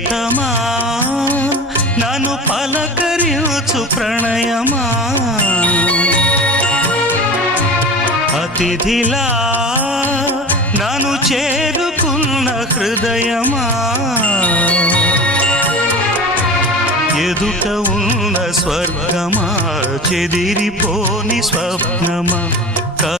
ప్రియతమా నన్ను పలకరించు ప్రణయమా అతిథిలా నన్ను చేరుకున్న హృదయమా ఎదుట ఉన్న స్వర్గమా చెదిరిపోని స్వప్నమా